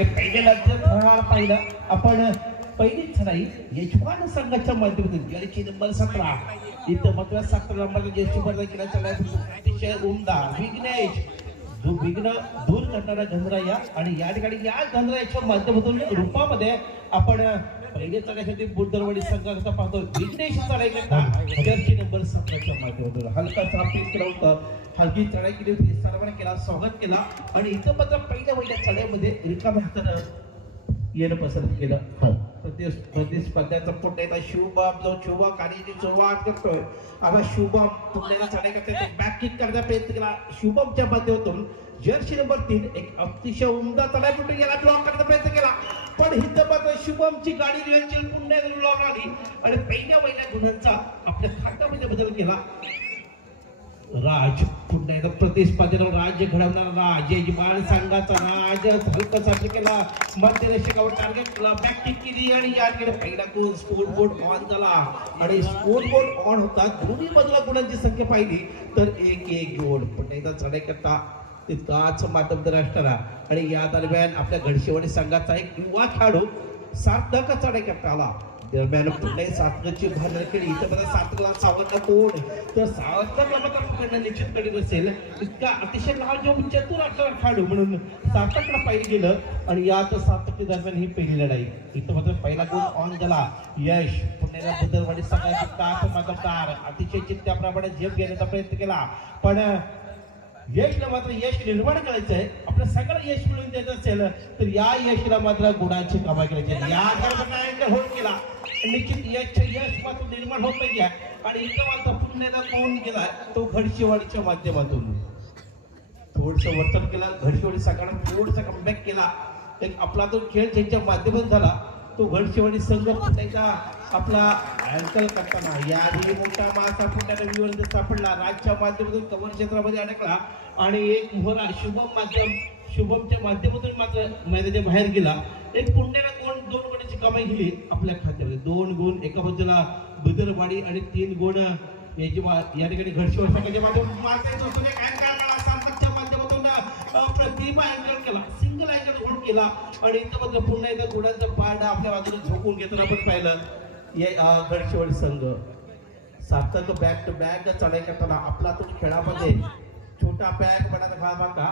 इकडे पाहिलं आपण पहिलीच नाही यजमान संघाच्या माध्यमातून याची नंबर सतरा. इथं मात्र सतरा नंबरला ज्येष्ठ स्पर्धा केला चालला अतिशय उमदा विघ्नेश. जो विघ्न दूर करणारा गंधराया आणि या ठिकाणी या गंधरायाच्या माध्यमातून रूपामध्ये आपण पहिले चढायसाठी बुद्धरवाडी संघाचा पाहतो विघ्नेश चढाई करता जर्सी नंबर सतराच्या माध्यमातून. हलका चापी केला होता. हलकी चढाई केली होती. सर्वांना केला स्वागत केला. आणि इथं मात्र पहिल्या पहिल्या चढाईमध्ये रिकाम्या हातानं येणं पसंत केलं. प्रतिस प्रतिस्पर्ध्याचा पुण्याचा शुभम जो शुभम आणि सुरुवात करतोय. आता शुभम पुण्याला चढाई करते बॅक किक करण्याचा प्रयत्न केला. शुभमच्या माध्यमातून जर्सी नंबर तीन एक अतिशय उमदा तलाय कुठे गेला? ब्लॉक करण्याचा प्रयत्न केला? पण इथं मात्र शुभमची गाडी रिअलची पुन्हा ब्लॉक आली. आणि पहिल्या पहिल्या गुणांचा आपल्या खात्यामध्ये बदल केला. राज पुन्हा एकदा प्रतिस्पर्धेला राज्य घडवणारा. राज यजमान संघाचा राज हलकासाठी केला. मध्य रेषेकावर टार्गेट केला बॅटिंग केली आणि या पहिला गुण स्पोर्ट बोर्ड ऑन झाला. आणि स्पोर्ट बोर्ड ऑन होता. दोन्ही मधला गुणांची संख्या पाहिली. तर एक एक गोल पुन्हा एकदा चढाई करता तितकाच माध्यम असणारा. आणि या दरम्यान आपल्या घडशेवाडी संघाचा एक युवा खेळाडू सार्थक चढाई करता आला दरम्यान कुठल्याही सार्थकची भांडण केली. तर मला सातकला सावरला कोण? तर सावरला मात्र पकडणं निश्चित करीत असेल इतका अतिशय लहान जो चतुर असणारा खेळाडू म्हणून सार्थकला पाहिजे गेलं. आणि यात सातकी दरम्यान ही पहिली लढाई. इथं मात्र पहिला गोल ऑन झाला. यश पुण्याला बदलवाडी सगळ्याची तास मात्र तार अतिशय चित्त्याप्रमाणे झेप घेण्याचा प्रयत्न केला. पण यशला मात्र यश निर्माण करायचं आहे. आपलं सगळं यश मिळवून द्यायचं असेल तर या यशला मात्र गुणांची कमाई करायची या दरम्यान होत केला निश्चित यश यश मात्र निर्माण होत नाही आणि इथं मात्र पुण्याला पाहून गेला. तो घडशेवाडीच्या माध्यमातून. थोडस वर्तन केलं. घडशेवाडी सकाळ थोडसा कमबॅक केला. एक आपला तो खेळ त्यांच्या माध्यमातून झाला तो घडशेवाडी संघ त्यांचा आपला अँकल करताना याआधी मोठा मासा पुण्याला विवरण सापडला. राजच्या माध्यमातून कव्हर क्षेत्रामध्ये अडकला आणि एक मोहरा शुभम माध्यम शुभमच्या माध्यमातून मात्र मैदानाच्या बाहेर गेला. एक पुण्याला कोण दोन गुणाची कमाई केली आपल्या खात्यामध्ये. दोन गुण एका बाजूला बदलवाडी आणि तीन गुण. याची या ठिकाणी घडशेवाडी संघाच्या माध्यमातून मारता माध्यमातून प्रतिभा अँकर केला. केला. आणि इथं मात्र पुन्हा एकदा गुणांचा पारडा आपल्या बाजूला झोपून घेताना आपण पाहिलं. या संघ. सार्थक बॅक टू बॅक चढाई करताना आपला तो खेळामध्ये छोटा बॅग बनाचा भाग माका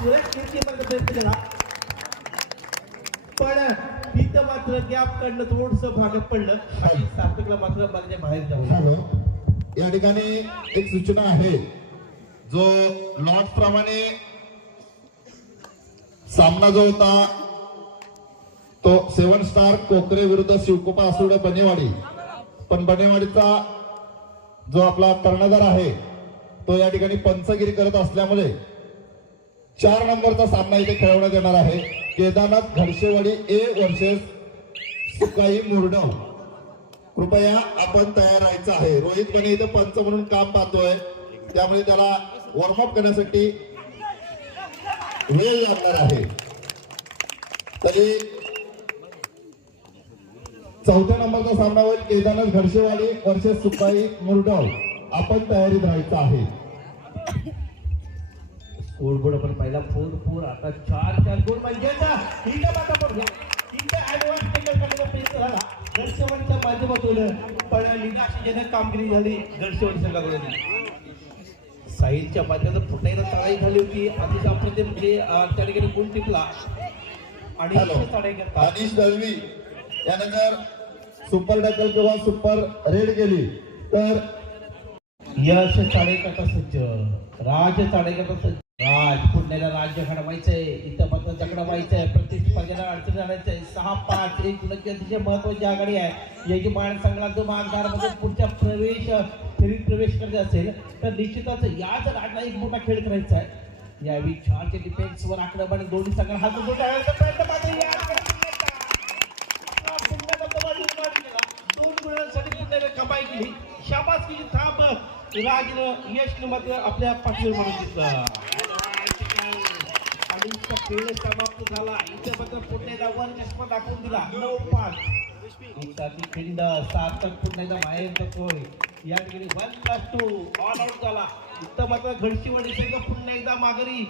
प्रयत्न केला पण इथं मात्र गॅप काढलं थोडस भागात पडलं. आणि सार्थकला मात्र बघण्या बाहेर जाऊ या ठिकाणी एक सूचना आहे. जो लॉट प्रमाणे सामना जो होता तो सेवन स्टार कोकरे विरुद्ध शिवकोपा असूड बनेवाडी. पण बनेवाडीचा जो आपला कर्णधार आहे तो या ठिकाणी पंचगिरी करत असल्यामुळे चार नंबरचा सामना इथे खेळवण्यात येणार आहे. Kedarnath Ghadshewadi A versus Sukai Murdav. कृपया आपण तयार राहायचं आहे. रोहित बने इथं पंच म्हणून काम पाहतोय. त्यामुळे त्याला वॉर्मअप करण्यासाठी वेळ लागणार आहे. तरी चौथ्या नंबरचा सामना होईल. केदारनाथ घरशेवाडी वर्सेस सुपाई मुरडव आपण तयारीत राहायचं आहे. स्कोर आपण पहिला. फोर फोर आता चार चार गोल म्हणजे इथं पण इथं ऍडव्हान्स टेकल माध्यमातून पण निराशाजनक कामगिरी झाली. घरशेवाडी संघाकडून. साहिलच्या माध्यमातून पुण्याला चढाई झाली होती. अतिशय अप्रतिम म्हणजे अं, त्या ठिकाणी गुण टिपला. आणि चढाई अनिश दळवी यानंतर सुपर डकल किंवा सुपर रेड केली तर? यश चढाई करता सज्ज. राज चढाई करता सज्ज. राज पुण्याला राज्य घडवायचंय इथं मात्र जगडवायचंय प्रतिस्पर्धेला अडचण आणायचंय. सहा पाच एक नक्की अतिशय महत्वाची आघाडी आहे. याची मान संघाला जो मागदारमध्ये पुढच्या प्रवेश फेरीत प्रवेश करायचा असेल तर निश्चितच याच राजला एक मोठा खेळ करायचा आहे. यावेळी चारचे डिफेन्स वर आक्रमण दोन्ही संघाला हा जो टाळायचा प्रयत्न मात्र दोन गुणांसाठी पुण्याने कमाई केली. शाबासकीची थाप राजनं यशनं मात्र आपल्या पाठीवर म्हणून दिसला आणि खेळ समाप्त झाला. इथे मात्र पुण्याला वर्चस्व दाखवून दिला. नऊ पाच. एकसारखी खिंड सार्थक पुन्हा एकदा बाहेर जातोय या ठिकाणी one plus two all out झाला. इथं मात्र घडशीवाडी संघ पुन्हा एकदा माघारी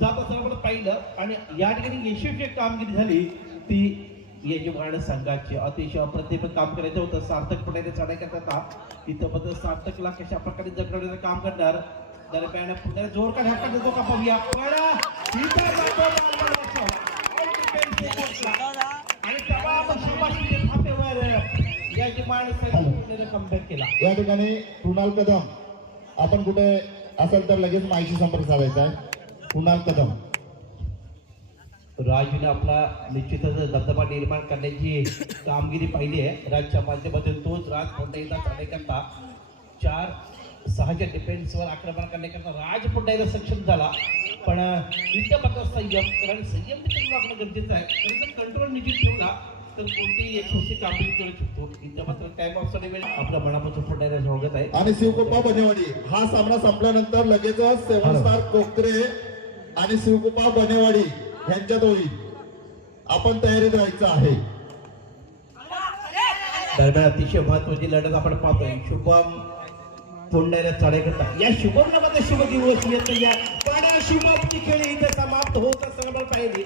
जात असताना आपण पाहिलं. आणि या ठिकाणी यशस्वी कामगिरी झाली. ती यजमान संघाची अतिशय अप्रतिम काम करायचं होतं. सार्थक पुण्याने चढाई करत होता. इथं मात्र सार्थकला कशा प्रकारे जगण्याचं काम करणार? दरम्यान पुण्याला जोर का धक्का देतो का पाहूया केला या ठिकाणी कृणाल कदम आपण कुठे असेल तर लगेच माहिती संपर्क साधायचा आहे. कृणाल कदम. राजूने आपला निश्चितच धबधबा निर्माण करण्याची कामगिरी पाहिली आहे. राजच्या माध्यमातून तोच राज पुन्हा एकदा चढाई करता. चार सहाच्या डिफेन्सवर आक्रमण करण्याकरता राज सक्षम झाला. पण इथं मात्र संयम कारण संयम देखील वागणं गरजेचं आहे. कारण जर कंट्रोल निश्चित ठेवला तर कोणतीही यशस्वी कामगिरी करू शकतो. इथं मात्र टाइम ऑफ वेळ आपल्या मनापासून एकदा स्वागत आहे. आणि शिवकुपा बनेवाडी. हा सामना संपल्यानंतर लगेचच सेव्हन स्टार कोकरे आणि शिवकुपा बनेवाडी यांच्यात होईल. आपण तयारीत राहायचं आहे. दरम्यान अतिशय महत्वाची लढत आपण पाहतोय. शुभम पुण्याला चढाई करता. या शुभममध्ये शुभ दिवस येत या. पाण्या शुभाची खेळी इथे समाप्त होत असताना पाहिजे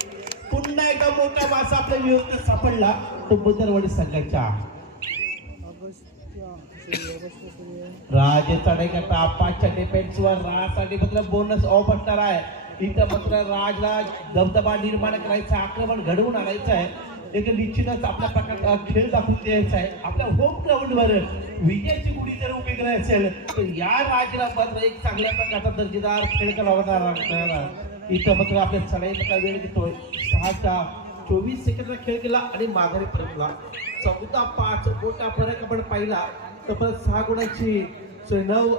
पुन्हा एकदा मोठा मासा आपल्या विरोधात सापडला. तो बुदरवाडी संघाच्या राज चढाई करता. पाचच्या डिफेन्सवर राजसाठी मात्र बोनस ऑफ असणार आहे. इथं मात्र राजला दबदबा निर्माण करायचा. आक्रमण घडवून आणायचं आहे. एक निश्चितच आपल्या प्रकार खेळ दाखवून द्यायचा आहे. आपल्या होम ग्राउंडवर विजयाची गुढी जर उभी करायची असेल तर या राजला मात्र एक चांगल्या प्रकारचा दर्जेदार खेळ करावा लागणार इथं मात्र आपल्या चढाईचा वेळ घेतोय. सहाचा चोवीस सेकंदचा खेळ केला आणि माघारी परतला. चौदा पाच मोठा फरक आपण पाहिला. तर परत सहा गुणाची नऊ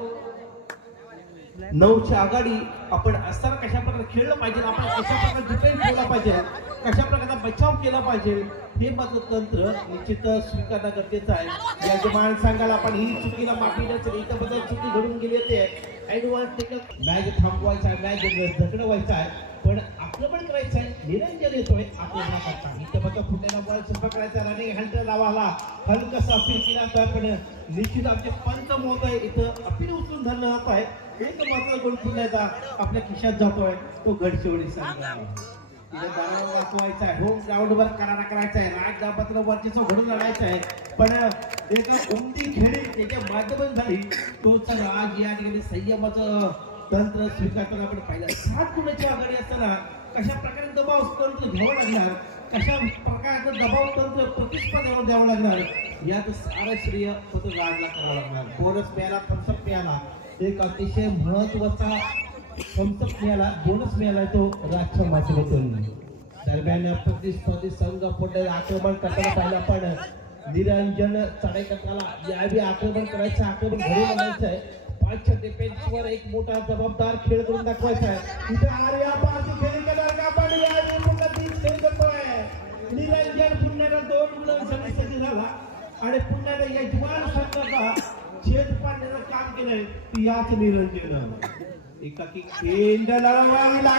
नऊची आघाडी आपण असताना कशा प्रकारे खेळलं पाहिजे? आपण कशा प्रकारे डिफेंड केला पाहिजे? कशा प्रकारचा बचाव केला पाहिजे? हे मात्र तंत्र निश्चित स्वीकारणं गरजेचं आहे. यजमान सांगायला आपण ही चुकीला माफी द्यायचं इथं बद्दल चुकी घडून गेली होते. मॅच थांबवायचा आहे मॅच झकडवायचा व्हायचा आहे. पण आक्रमण करायचं आहे निरंजन येतोय आक्रमणाकरता इथं बघा पुण्याला बॉल संपर्क करायचा रनिंग हँडल लावाला हलकसा अपील केला तर निश्चित आमचे पंच महोदय इथं अपील उचलून धरणं जात आहे. एक मात्र गोल फुटण्याचा आपल्या खिशात जातोय. तो गडचिरोली संघ तिथे वाचवायचा आहे. होम ग्राउंडवर करारा करायचा आहे. राज दापत्र वर्चस्व घडून लढायचं आहे. पण एक उमदी खेळी त्याच्या माध्यमातून झाली. तोच राज या ठिकाणी संयमाचं तंत्र स्वीकारताना आपण पाहिलं. सात गुणाची आघाडी असताना कशा प्रकारे दबाव तंत्र घ्यावं लागणार कशा प्रकारचं दबाव तंत्र प्रतिस्पर्धेवर द्यावं लागणार यात सारं श्रेय फक्त राजला करावं लागणार. बोनस मिळाला थम्सअप मिळाला. एक अतिशय महत्त्वाचा थम्सअप मिळाला बोनस मिळाला तो राजच्या माध्यमातून. दरम्यान प्रतिस्पर्धी संघ पुढे आक्रमण करताना पाहिलं आपण. निरंजन चढाई करताना यावेळी आक्रमण करायचं आक्रमण घरी आणायचं आहे. पाचच्या डिफेन्सवर एक मोठा जबाबदार खेळ करून दाखवायचा आहे. इथे आर्या पार्टी खेळी करणार का पण यावेळी पुन्हा तीन खेळ करतोय निरंजन पुण्याला दोन मुलांसाठी सज्ज झाला. आणि पुण्याला यजमान संघाचा छेद पाडण्याचं काम केलंय. ती याच निरंजन एकाकी केंद्र लढावा लागला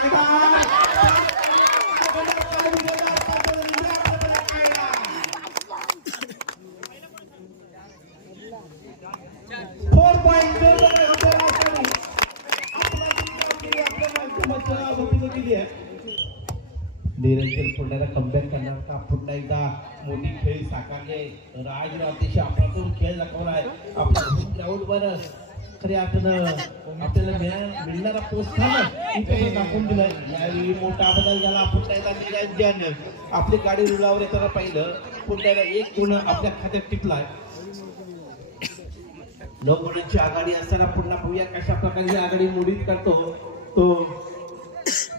कमबॅक करणार का? पुन्हा एकदा मोठी खेळ साकारले. राज अतिशय अप्रतिम खेळ दाखवला आहे आपल्या होम ग्राउंडवर खऱ्या अर्थानं आपल्याला मिळणारा प्रोत्साहन दाखवून दिलाय. यावेळी मोठा बदल झाला. पुन्हा एकदा निरंजन आपली गाडी रुळावर येताना पाहिलं. पुन्हा एकदा एक गुण आपल्या खात्यात टिकलाय नऊ गुणांची आघाडी असताना पुन्हा पाहूया कशा प्रकारे आघाडी मोडीत करतो. तो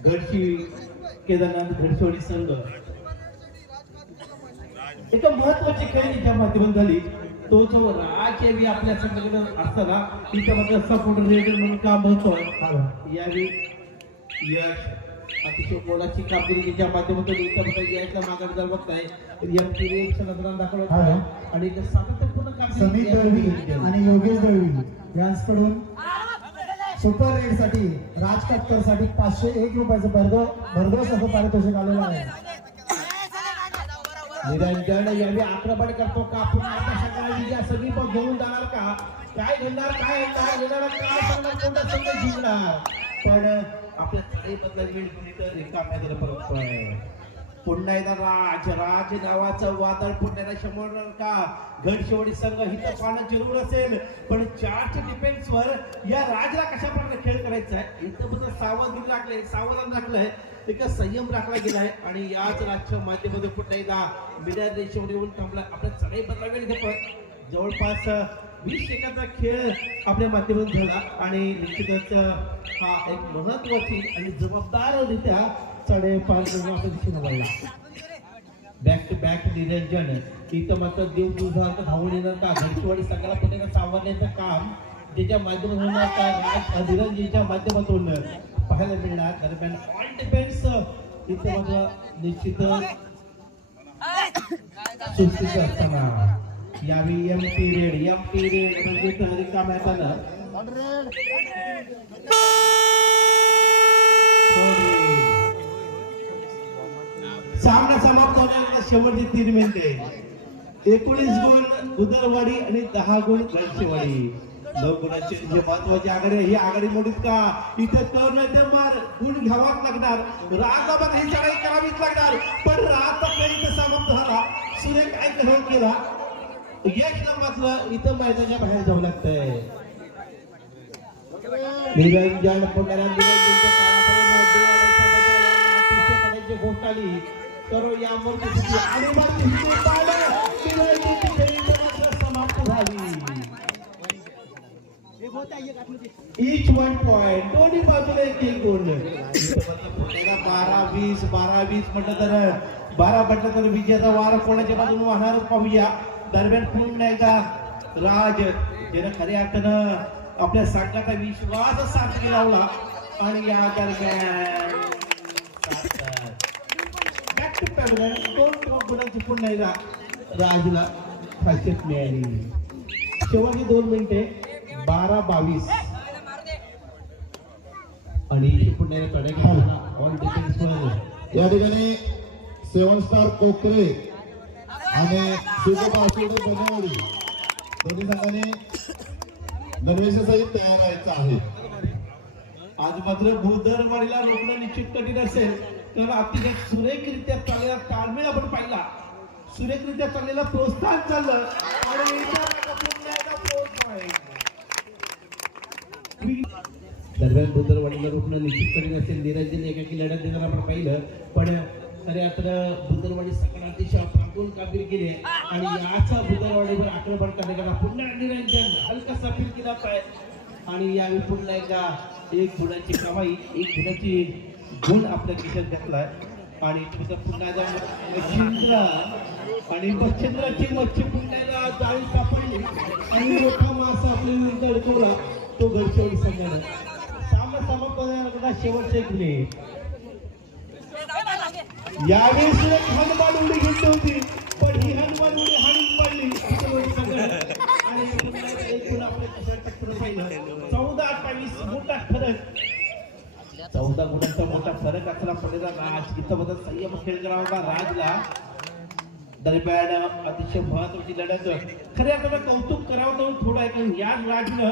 घरची केदारनाथ घडसोडी संघ. एक महत्वाची खेळ ज्या माध्यमातून झाली. तो जो राजवी आपल्या संघाकडे असताना तिथं मात्र सपोर्ट रेडर म्हणून काम होतो. यावेळी यश अतिशय मोलाची कामगिरी ज्या माध्यमातून इथं मात्र यायचा मागाड जर बघताय एम टी नजरान दाखवलं हा. आणि एक सातत्यपूर्ण समीर दळवी आणि योगेश दळवी यांच्याकडून सुपर रेडसाठी राज कटकरसाठी पाचशे एक रुपयाचं भरघोस भरघोस असं पारितोषिक आलेलं आहे. निरंजन यांनी आक्रमण करतो का? पुन्हा आता सकाळी विजय सगळी पण घेऊन जाणार का? काय घडणार काय काय घेणार काय करणार कोणता संघ जिंकणार? पण आपल्या चाळीबद्दल वेळ गेली तर एका परत पुन्हा एकदा राज राज नावाचं वादळ पुन्हा शंभर का घडशिवडी संघ हिथं पाहणं जरूर असेल. पण चार्ट डिफेन्स वर या राजला कशा प्रकारे खेळ करायचा आहे? इथं बद्दल सावध लागलंय सावधान लागलंय एक संयम राखला गेलाय आणि याच राजच्या माध्यमातून पुन्हा एकदा मीडिया रेषेवर येऊन थांबला. आपल्या सगळे बदला वेळ घेतो जवळपास वीस एकाचा खेळ आपल्या माध्यमातून झाला. आणि निश्चितच हा एक महत्वाची आणि जबाबदाररित्या वळला बॅक टू बॅक निरंजन इथं मात्र देव दुधांत धावून येणार का? घरचीवाडी सगळ्याला पुण्याला सावरण्याचं काम. ज्याच्या माध्यमातून होणार का? राज निरंजनच्या माध्यमातून. पाहायला मिळणार. दरम्यान ऑल डिपेंड्स इथं मात्र निश्चितच सुस्तीचं असताना. यावेळी एम पिरियड एम पिरियड म्हणजे इथं रिकाम आहे सामना समाप्त होण्याला शेवटचे तीन मिनिटे. एकोणीस गुण उदरवाडी आणि दहा गुण घरचेवाडी दोन गुणाचे जे महत्वाची आघाडी ही आघाडी मोडीत का? इथे तर नाही तर मार. गुण घ्यावाच लागणार. राजाबाद ही चढाई करावीच लागणार. पण राजा खेळ इथे समाप्त झाला. सूर्य काय खेळ केला. यश नावाचं इथं मैदानाच्या बाहेर जाऊ लागतंय. निरंजन पुण्याला गोष्ट आली तर या मूर्तीची आणि मग तिथे पाहिलं समाप्त झाली इच वन पॉइंट दोन्ही बाजूला एक एक गुण बारा वीस बारा वीस म्हटलं तर बारा म्हटलं तर विजयाचा वार कोणाच्या बाजूने वाहणार पाहूया। दरम्यान पुन्हा एकदा राज ज्यानं खऱ्या अर्थानं आपल्या संघाचा विश्वास साथी लावला आणि या दरम्यान बॅक दोन दोन गुणांची पुन्हा एकदा राजला खासियत मिळाली शेवटची दोन मिनिटे बारा बावीस. आणि पुन्हा एकदा डिफेन्स या ठिकाणी सेवन स्टार कोकरे आणि शिवबाबा बनवडी दोन्ही संघाने गणवेशासाठी तयार व्हायचं आहे. आज मात्र भूदरवाडीला रोखणं निश्चित कठीण असेल. कारण अतिशय सुरेखरित्या चाललेला ताळमेळ आपण पाहिला. सुरेखरित्या चाललेलं प्रोत्साहन चाललं. आणि इथं दरम्यान निश्चित कठीण असेल. निरंजन एकाकी लढत देताना आपण पाहिलं. पण तरी आता बुद्धरवाडी सकाळ अतिशय प्रांतून कामगिरी केली आहे. आणि याचा बुद्धरवाडीवर आक्रमण करण्याकरता पुन्हा निरंजन हलकासा फिरकी केला आहे आणि यावेळी पुन्हा एकदा एक गुणाची कमाई एक गुणाची गुण आपल्या खिशात घातलाय. आणि तुमचं पुन्हा एकदा मच्छिंद्र. आणि मच्छिंद्राची मच्छी पुन्हा जाळी सापडली. आणि मोठा मासा आपल्याला दडकवला तो गडचिरोली संघानं साम साम होण्याकरता शेवटचे गुन्हे. यावेळी सुद्धा हनुमान उडी घेतली होती. पण ही हनुमान उडी हाणून पडली. आणि पुन्हा आपल्या खिशात टक्कर पाहिलं चौदा अठ्ठावीस मोठा फरक चौदा गुणांचा मोठा फरक असला पडेला राज. इथं बघा संयम खेळ होता राजला. दरम्यान अतिशय महत्वाची लढत. खऱ्या अर्थानं कौतुक करावं तर थोडं आहे कारण या राजनं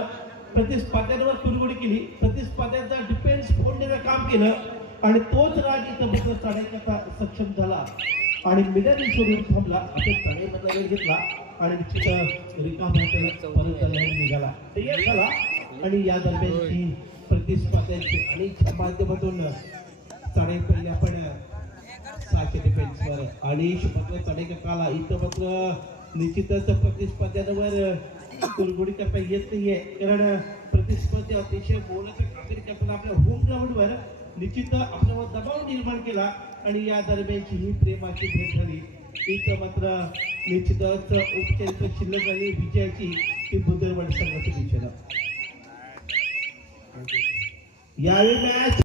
प्रतिस्पर्ध्यांवर कुरगुडी केली. प्रतिस्पर्ध्यांचा डिफेन्स फोडण्याचं काम केलं. आणि तोच राज इथं बदल चढायचा सक्षम झाला. आणि मिडल सोडून थांबला. आपल्या चढाईमधला वेळ घेतला. आणि निश्चित रिकाम होते परत निघाला. तयार झाला. आणि या दरम्यान प्रतिस्पर्ध्यांची अनेक माध्यमातून चढाई पहिले आपण सहाशे डिफेन्सवर आणि मात्र काला? इथं मात्र निश्चितच प्रतिस्पर्ध्यांवर कुरगुडी करता येत नाहीये. कारण प्रतिस्पर्धी अतिशय बोलायचं कामगिरी करताना आपल्या होम ग्राउंडवर निश्चित आपल्यावर दबाव निर्माण केला आणि या दरम्यानची ही प्रेमाची भेट झाली. इथं मात्र निश्चितच उपचारित शिल्लक आणि विजयाची ती बुद्धरवाडी संघाची दिशेला यावेळी मॅच